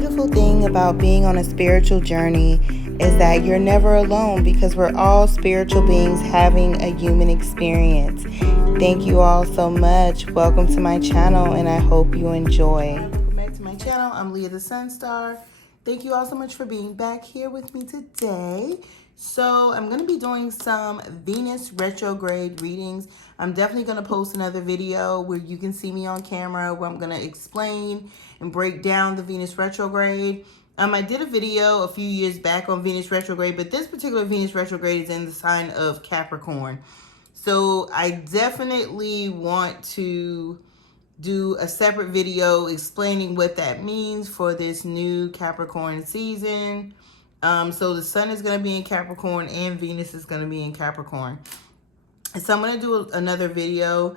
beautiful thing about being on a spiritual journey is that you're never alone because we're all spiritual beings having a human experience. Thank you all so much. Welcome to my channel and I hope you enjoy. Welcome back to my channel. I'm Lia the Sunstar. Thank you all so much for being back here with me today. So I'm going to be doing some Venus retrograde readings. I'm definitely going to post another video where you can see me on camera where I'm going to explain and break down the Venus retrograde. I did a video a few years back on Venus retrograde, but this particular Venus retrograde is in the sign of Capricorn. So I definitely want to do a separate video explaining what that means for this new Capricorn season. So the sun is going to be in Capricorn and Venus is going to be in Capricorn. And so I'm going to do another video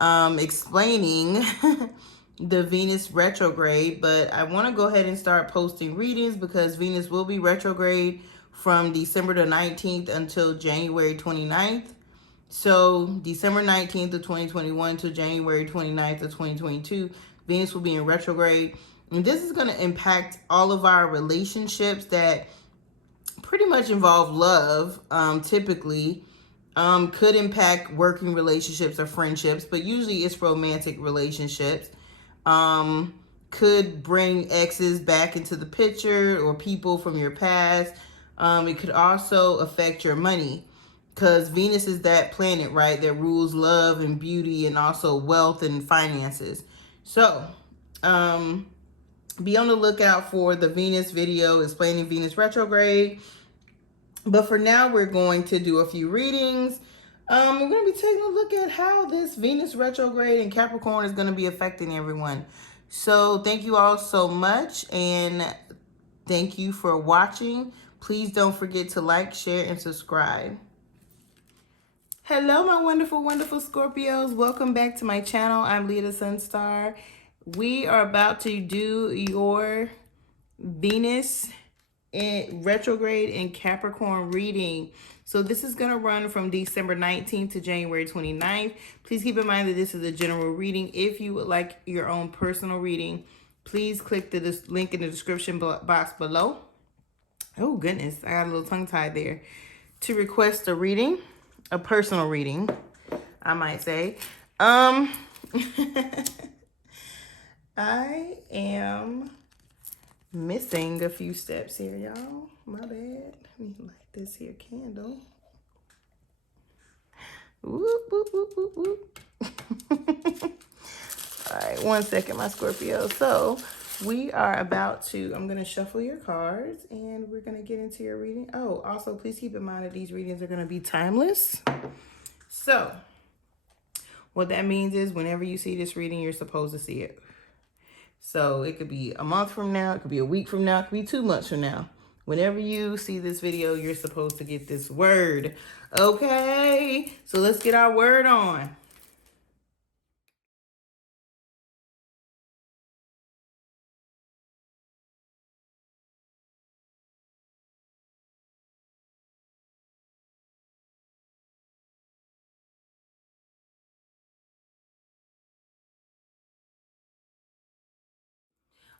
explaining the Venus retrograde, but I want to go ahead and start posting readings because Venus will be retrograde from December the 19th until January 29th. So December 19th of 2021 to January 29th of 2022, Venus will be in retrograde. And this is going to impact all of our relationships that pretty much involve love, typically. Could impact working relationships or friendships, but usually it's romantic relationships. Could bring exes back into the picture or people from your past. It could also affect your money because Venus is that planet, right, that rules love and beauty and also wealth and finances. So, be on the lookout for the Venus video explaining Venus retrograde. But for now, we're going to do a few readings. We're going to be taking a look at how this Venus retrograde in Capricorn is going to be affecting everyone. So thank you all so much. And thank you for watching. Please don't forget to like, share, and subscribe. Hello, my wonderful, wonderful Scorpios. Welcome back to my channel. I'm Lia the Sunstar. We are about to do your Venus in retrograde in Capricorn reading. So this is going to run from December 19th to January 29th. Please keep in mind that this is a general reading. If you would like your own personal reading, please click the link in the description box below. Oh goodness, I got a little tongue-tied there. To request a reading, a personal reading, I might say. I am missing a few steps here, y'all. My bad. Let me light this here candle. Whoop, whoop, whoop, whoop, whoop. All right, 1 second, my Scorpio. So we are about to, I'm going to shuffle your cards and we're going to get into your reading. Oh, also, please keep in mind that these readings are going to be timeless. So what that means is whenever you see this reading, you're supposed to see it. So it could be a month from now, it could be a week from now, it could be 2 months from now. Whenever you see this video, you're supposed to get this word. Okay, so let's get our word on.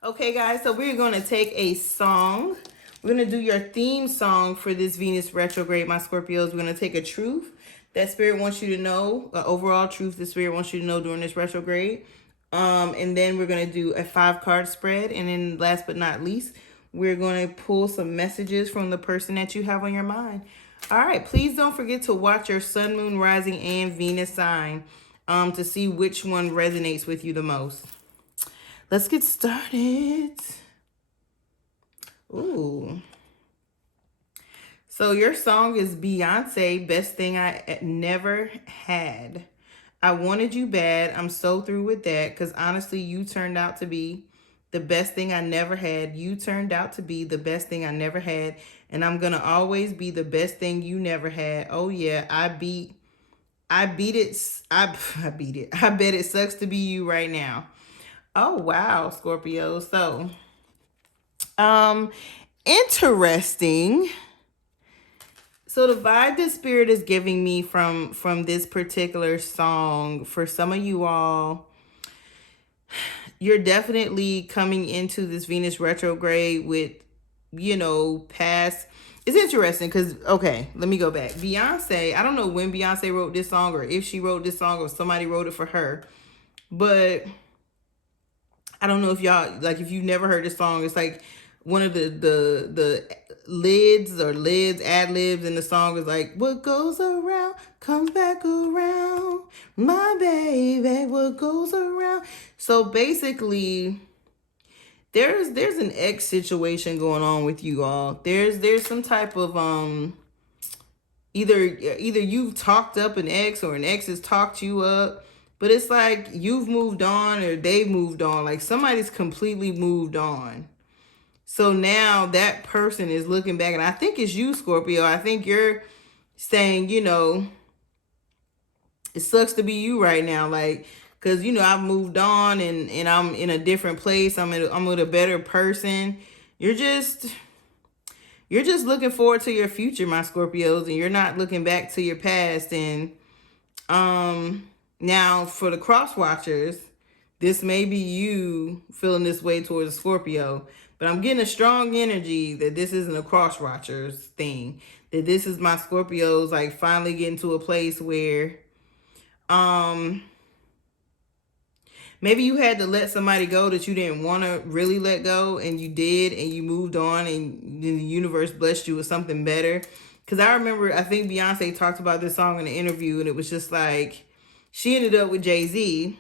Okay, guys, so we're going to take a song. We're going to do your theme song for this Venus retrograde, my Scorpios. We're going to take a truth that Spirit wants you to know, overall truth that Spirit wants you to know during this retrograde. And then we're going to do a 5-card spread. And then last but not least, we're going to pull some messages from the person that you have on your mind. All right, please don't forget to watch your sun, moon, rising, and Venus sign to see which one resonates with you the most. Let's get started. Ooh. So your song is Beyonce, Best Thing I Never Had. I wanted you bad. I'm so through with that because honestly, you turned out to be the best thing I never had. You turned out to be the best thing I never had. And I'm going to always be the best thing you never had. Oh yeah, I beat it. I beat it. I bet it sucks to be you right now. Oh, wow, Scorpio. So, interesting. So the vibe that Spirit is giving me from this particular song, for some of you all, you're definitely coming into this Venus retrograde with, past. It's interesting because, okay, let me go back. Beyonce, I don't know when Beyonce wrote this song or if she wrote this song or somebody wrote it for her, but I don't know if y'all, like, if you've never heard this song, it's like one of the lids ad libs in the song is like, what goes around comes back around, my baby, what goes around. So basically, there's an ex situation going on with you all. There's some type of either you've talked up an ex or an ex has talked you up, but it's like you've moved on or they've moved on. Like somebody's completely moved on. So now that person is looking back, and I think it's you, Scorpio. I think you're saying, it sucks to be you right now. Like, because, I've moved on and I'm in a different place. I'm with a better person. You're just looking forward to your future, my Scorpios, and you're not looking back to your past. And now for the cross watchers, this may be you feeling this way towards a Scorpio, but I'm getting a strong energy that this isn't a cross watchers thing. That this is my Scorpios like finally getting to a place where maybe you had to let somebody go that you didn't want to really let go, and you did, and you moved on, and then the universe blessed you with something better. Because I remember, I think Beyonce talked about this song in an interview, and it was just like, she ended up with Jay-Z,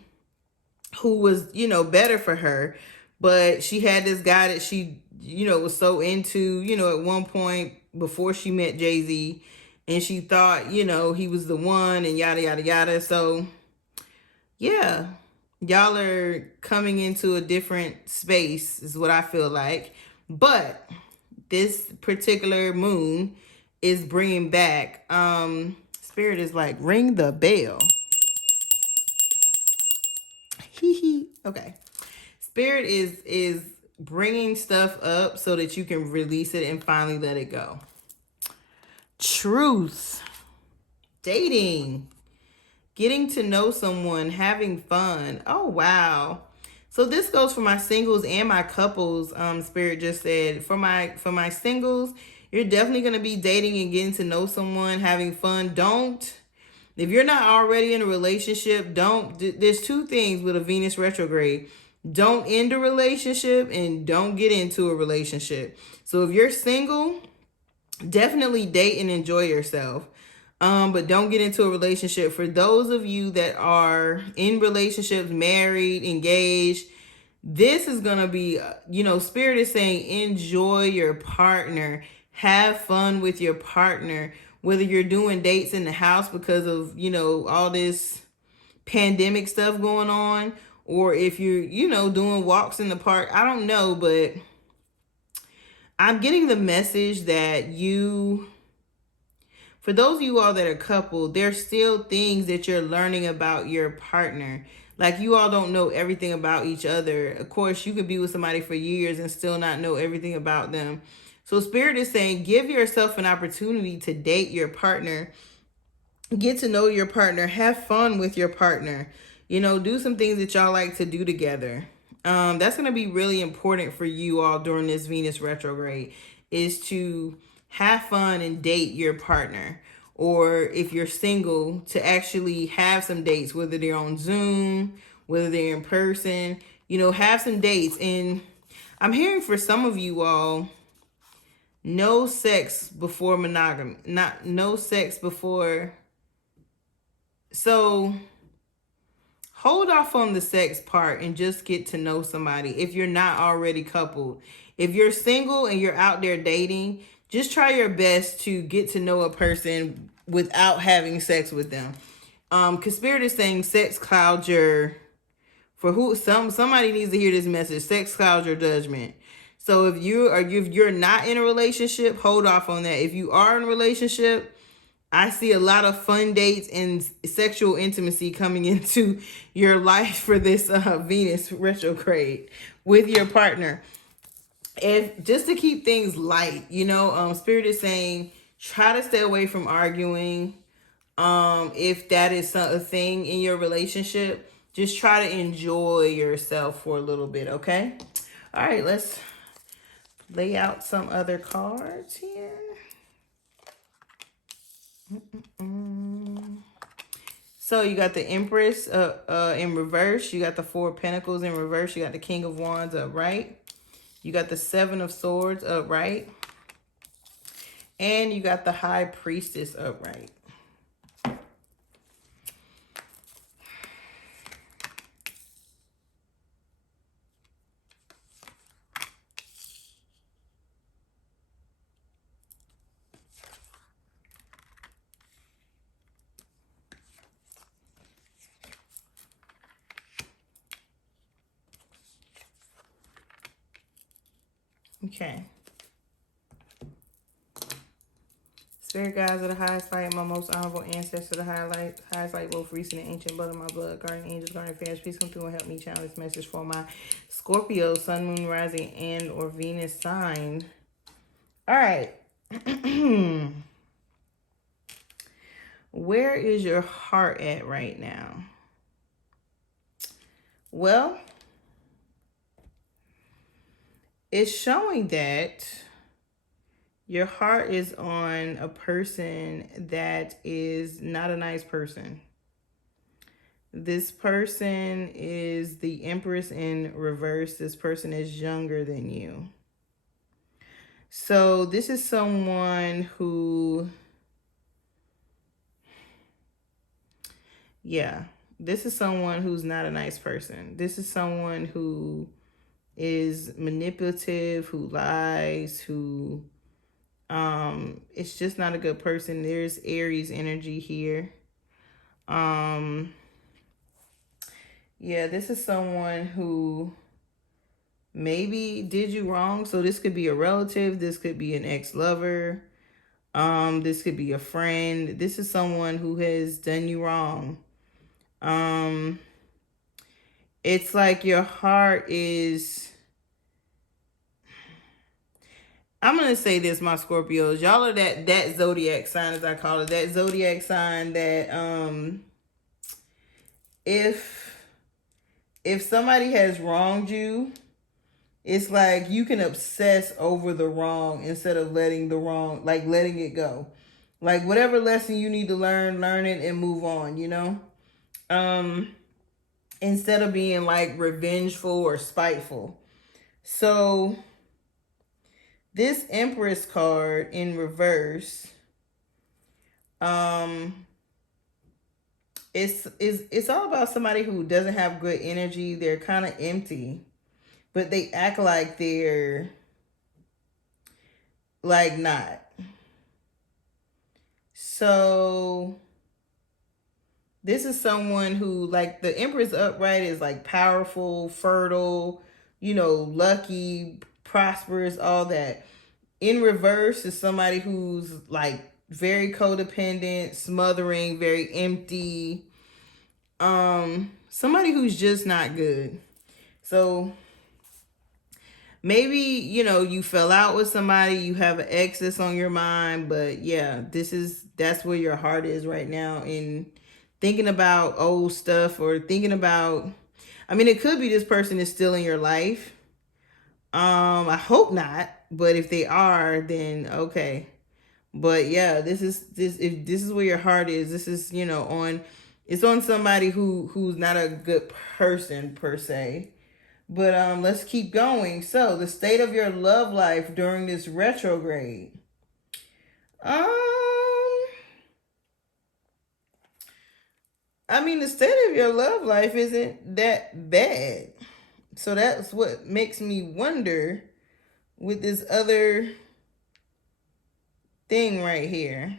who was, better for her. But she had this guy that she, was so into, at one point before she met Jay-Z. And she thought, he was the one and yada, yada, yada. So, yeah, y'all are coming into a different space is what I feel like. But this particular moon is bringing back, Spirit is like, ring the bell. Okay. Spirit is bringing stuff up so that you can release it and finally let it go. Truth. Dating. Getting to know someone, having fun. Oh, wow. So this goes for my singles and my couples. Spirit just said for my singles, you're definitely going to be dating and getting to know someone, having fun. If you're not already in a relationship, there's two things with a Venus retrograde. Don't end a relationship and don't get into a relationship. So if you're single, definitely date and enjoy yourself. But don't get into a relationship. For those of you that are in relationships, married, engaged, this is going to be, Spirit is saying enjoy your partner. Have fun with your partner. Whether you're doing dates in the house because of, all this pandemic stuff going on, or if you're, doing walks in the park. I don't know, but I'm getting the message that for those of you all that are coupled, there's still things that you're learning about your partner. Like you all don't know everything about each other. Of course, you could be with somebody for years and still not know everything about them. So Spirit is saying, give yourself an opportunity to date your partner, get to know your partner, have fun with your partner, do some things that y'all like to do together. That's going to be really important for you all during this Venus retrograde, is to have fun and date your partner. Or if you're single, to actually have some dates, whether they're on Zoom, whether they're in person, have some dates. And I'm hearing for some of you all, no sex before monogamy, no sex before. So hold off on the sex part and just get to know somebody if you're not already coupled. If you're single and you're out there dating, just try your best to get to know a person without having sex with them. Because Spirit is saying sex clouds your, somebody needs to hear this message. Sex clouds your judgment. So if you're not in a relationship, hold off on that. If you are in a relationship, I see a lot of fun dates and sexual intimacy coming into your life for this Venus retrograde with your partner. And just to keep things light, Spirit is saying, try to stay away from arguing. If that is a thing in your relationship, just try to enjoy yourself for a little bit, okay? All right, let's lay out some other cards here. So you got the Empress in reverse. You got the Four of Pentacles in reverse. You got the King of Wands upright. You got the Seven of Swords upright. And you got the High Priestess upright. Okay. Spirit guides of the highest light, my most honorable ancestors, the highest light, both recent and ancient, blood of my blood, guardian angels, guardian affairs, please come through and help me channel this message for my Scorpio, Sun, Moon, Rising, and or Venus sign. All right. Where is your heart at right now? Well, it's showing that your heart is on a person that is not a nice person. This person is the Empress in reverse. This person is younger than you. So this is someone who, yeah, this is someone who's not a nice person. This is someone who is manipulative, who lies, who it's just not a good person. There's Aries energy here. Yeah, this is someone who maybe did you wrong. So this could be a relative, this could be an ex-lover, this could be a friend. This is someone who has done you wrong. It's like your heart is, I'm going to say this, my Scorpios. Y'all are that zodiac sign, as I call it. That zodiac sign that if somebody has wronged you, it's like you can obsess over the wrong instead of letting the wrong, like letting it go. Like whatever lesson you need to learn it and move on, you know? Instead of being like revengeful or spiteful. So this Empress card in reverse, it's all about somebody who doesn't have good energy. They're kind of empty, but they act like they're like not. So this is someone who, like, the Empress upright is like powerful, fertile, you know, lucky, prosperous, all that. In reverse is somebody who's like very codependent, smothering, very empty. Somebody who's just not good. So maybe, you know, you fell out with somebody, you have an ex that's on your mind, but yeah, that's where your heart is right now, in thinking about old stuff, or thinking about, I mean, it could be this person is still in your life. I hope not, but if they are, then okay. But yeah, if this is where your heart is, this is, you know, it's on somebody who's not a good person per se. But let's keep going. So the state of your love life during this retrograde. I mean, the state of your love life isn't that bad. So that's what makes me wonder with this other thing right here.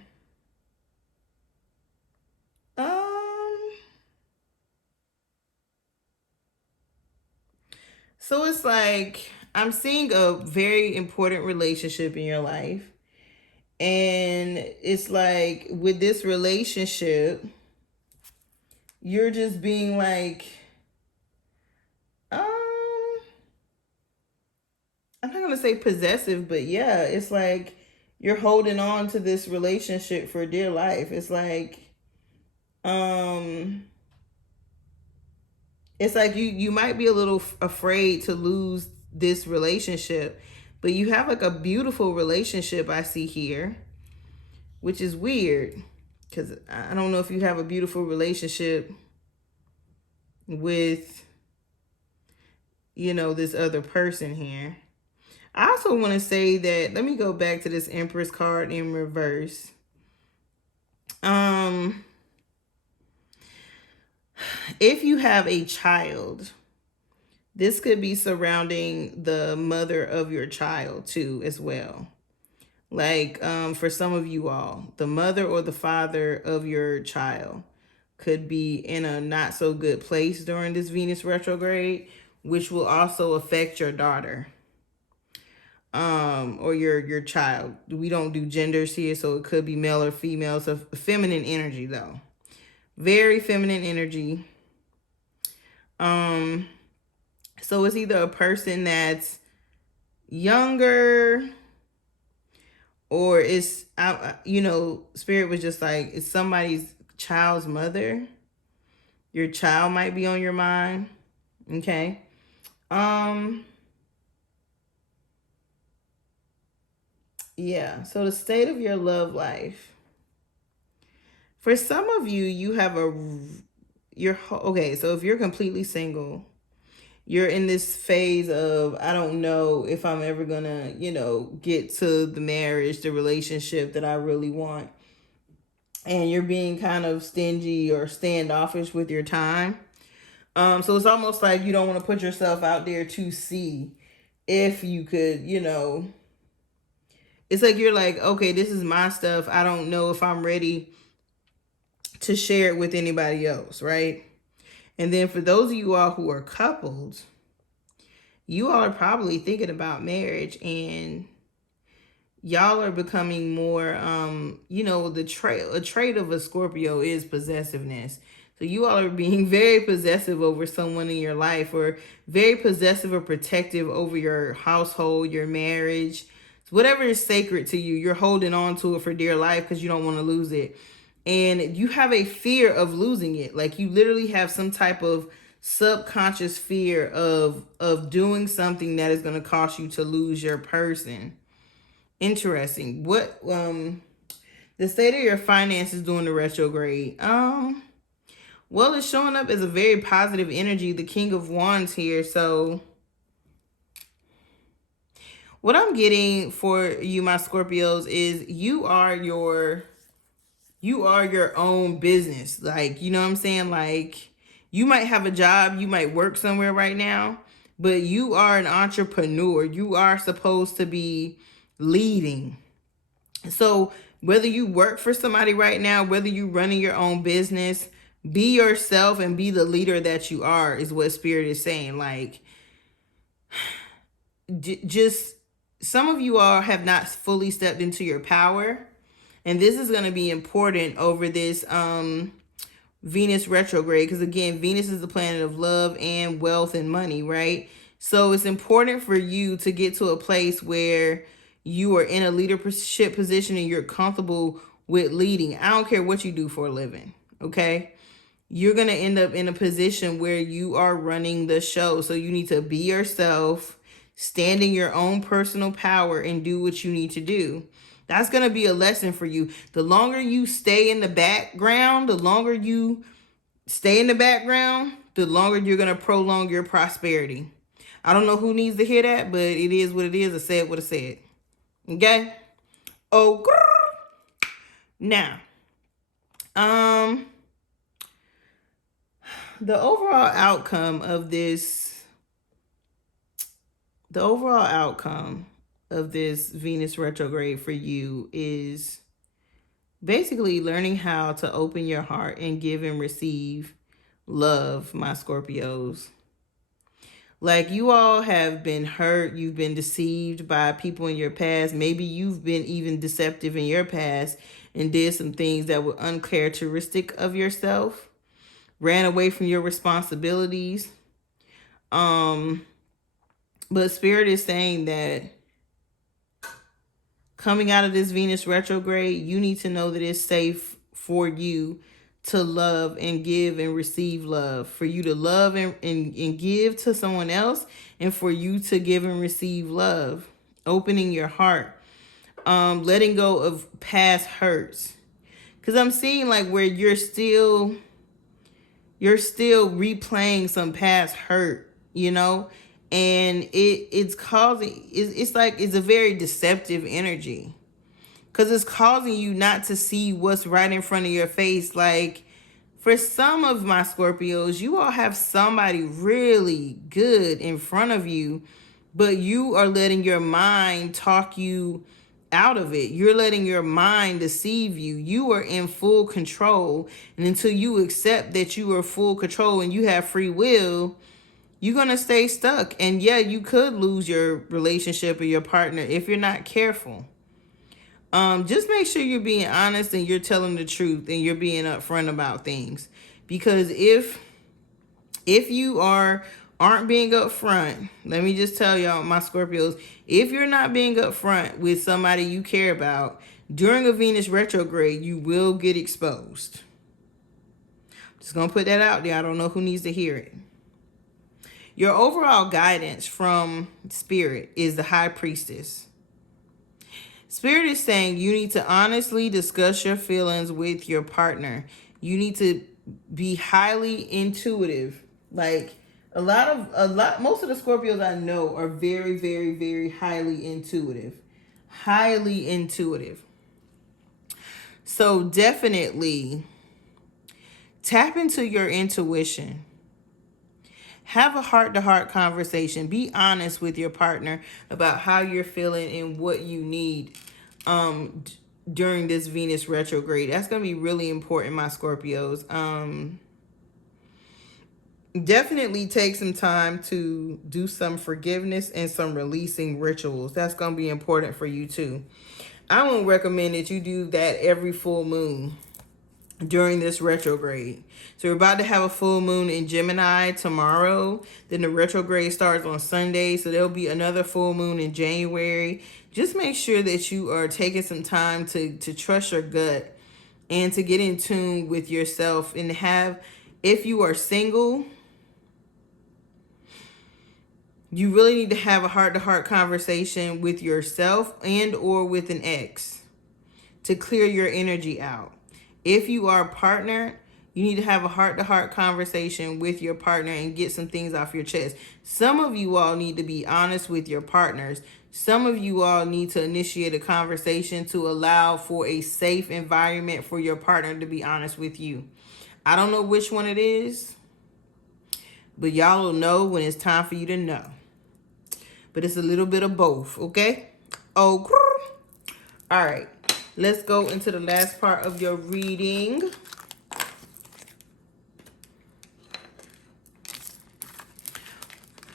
So it's like, I'm seeing a very important relationship in your life. And it's like, with this relationship, you're just being like, I'm not going to say possessive, but yeah, it's like you're holding on to this relationship for dear life. It's like, it's like you might be a little afraid to lose this relationship, but you have like a beautiful relationship I see here, which is weird because I don't know if you have a beautiful relationship with, you know, this other person here. I also want to say that, let me go back to this Empress card in reverse. If you have a child, this could be surrounding the mother of your child too as well. Like for some of you all, the mother or the father of your child could be in a not so good place during this Venus retrograde, which will also affect your daughter or your child. We don't do genders here, so it could be male or female. So feminine energy though, very feminine energy. So it's either a person that's younger, or it's, you know, Spirit was just like, it's somebody's child's mother. Your child might be on your mind. Okay. Yeah. So the state of your love life. For some of you, you have okay. So if you're completely single, you're in this phase of, I don't know if I'm ever gonna, you know, get to the marriage, the relationship that I really want. And you're being kind of stingy or standoffish with your time. So it's almost like you don't want to put yourself out there to see if you could, you know, it's like you're like, okay, this is my stuff. I don't know if I'm ready to share it with anybody else, right? And then for those of you all who are coupled, you all are probably thinking about marriage, and y'all are becoming more you know, a trait of a Scorpio is possessiveness. So you all are being very possessive over someone in your life, or very possessive or protective over your household, your marriage. So whatever is sacred to you, you're holding on to it for dear life because you don't want to lose it. And you have a fear of losing it. Like you literally have some type of subconscious fear of doing something that is going to cause you to lose your person. Interesting. What the state of your finances during the retrograde? Well, it's showing up as a very positive energy, the King of Wands here. So what I'm getting for you, my Scorpios, is you are your own business. Like, you know what I'm saying? Like, you might have a job, you might work somewhere right now, but you are an entrepreneur. You are supposed to be leading. So whether you work for somebody right now, whether you're running your own business, be yourself and be the leader that you are, is what Spirit is saying. Like, just some of you all have not fully stepped into your power. And this is going to be important over this Venus retrograde, because again, Venus is the planet of love and wealth and money, right? So it's important for you to get to a place where you are in a leadership position and you're comfortable with leading. I don't care what you do for a living, okay? You're going to end up in a position where you are running the show. So you need to be yourself, stand in your own personal power, and do what you need to do. That's going to be a lesson for you. The longer you stay in the background, the longer you stay in the background, the longer you're going to prolong your prosperity. I don't know who needs to hear that, but it is what it is. I said what I said. Okay? Oh, now, the overall outcome of this Venus retrograde for you is basically learning how to open your heart and give and receive love, my Scorpios. Like, you all have been hurt, you've been deceived by people in your past. Maybe you've been even deceptive in your past and did some things that were uncharacteristic of yourself, ran away from your responsibilities. But Spirit is saying that coming out of this Venus retrograde, you need to know that it's safe for you to love and give and receive love, for you to love and give to someone else, and for you to give and receive love. Opening your heart, letting go of past hurts, because I'm seeing like where you're still replaying some past hurt, and it's causing, it's like it's a very deceptive energy, because it's causing you not to see what's right in front of your face. Like, for some of my Scorpios, you all have somebody really good in front of you, but you are letting your mind talk you out of it. You're letting your mind deceive you. You are in full control. And until you accept that you are full control and you have free will, you're going to stay stuck. And yeah, you could lose your relationship or your partner if you're not careful. Just make sure you're being honest and you're telling the truth and you're being upfront about things. Because if you aren't being upfront, let me just tell y'all, my Scorpios, if you're not being upfront with somebody you care about during a Venus retrograde, you will get exposed. Just gonna put that out there. I don't know who needs to hear it. Your overall guidance from Spirit is the High Priestess. Spirit is saying you need to honestly discuss your feelings with your partner. You need to be highly intuitive. Like most of the Scorpios I know are very, very, very highly intuitive. Highly intuitive. So definitely tap into your intuition. Have a heart-to-heart conversation. Be honest with your partner about how you're feeling and what you need during this Venus retrograde. That's going to be really important, my Scorpios. Definitely take some time to do some forgiveness and some releasing rituals. That's going to be important for you too. I would recommend that you do that every full moon during this retrograde. So we're about to have a full moon in Gemini tomorrow. Then the retrograde starts on Sunday. So there'll be another full moon in January. Just make sure that you are taking some time to trust your gut and to get in tune with yourself, and have, if you are single, you really need to have a heart-to-heart conversation with yourself and or with an ex to clear your energy out. If you are partnered, you need to have a heart-to-heart conversation with your partner and get some things off your chest. Some of you all need to be honest with your partners. Some of you all need to initiate a conversation to allow for a safe environment for your partner to be honest with you. I don't know which one it is, but y'all will know when it's time for you to know. But it's a little bit of both, okay? Oh, all right. Let's go into the last part of your reading.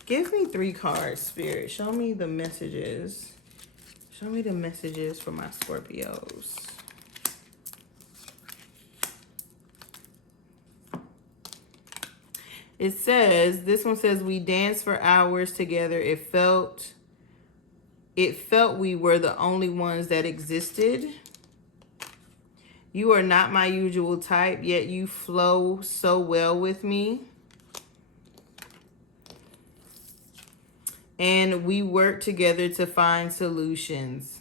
Give me 3 cards, Spirit. Show me the messages. Show me the messages for my Scorpios. It says, this one says, we danced for hours together. It felt we were the only ones that existed. You are not my usual type, yet you flow so well with me. And we work together to find solutions.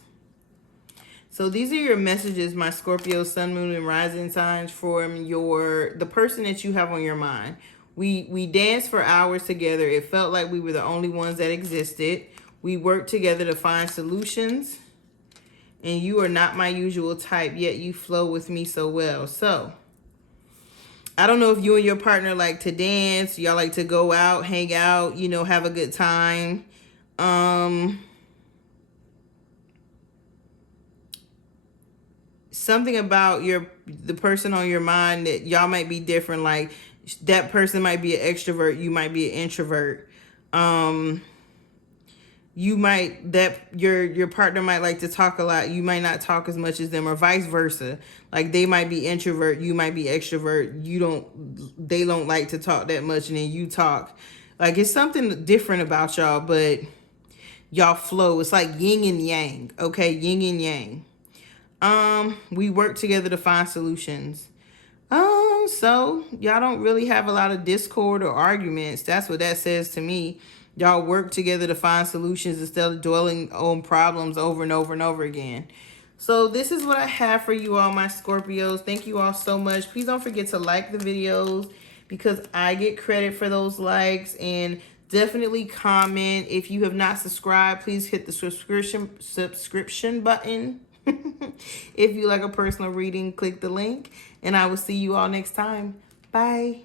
So these are your messages, my Scorpio, Sun, Moon, and Rising signs, from the person that you have on your mind. We danced for hours together. It felt like we were the only ones that existed. We worked together to find solutions. And you are not my usual type, yet you flow with me so well. So, I don't know if you and your partner like to dance. Y'all like to go out, hang out, have a good time. Something about the person on your mind that y'all might be different. Like, that person might be an extrovert. You might be an introvert. Your partner might like to talk a lot. You might not talk as much as them, or vice versa. Like, they might be introvert, you might be extrovert. They don't like to talk that much, and then you talk. Like, it's something different about y'all, but y'all flow. It's like yin and yang. Okay, yin and yang. We work together to find solutions. So y'all don't really have a lot of discord or arguments. That's what that says to me. Y'all work together to find solutions instead of dwelling on problems over and over and over again. So this is what I have for you all, my Scorpios. Thank you all so much. Please don't forget to like the videos because I get credit for those likes, and definitely comment. If you have not subscribed, please hit the subscription button. If you like a personal reading, click the link, and I will see you all next time. Bye.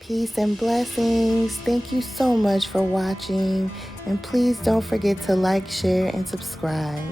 Peace and blessings. Thank you so much for watching, and please don't forget to like, share, and subscribe.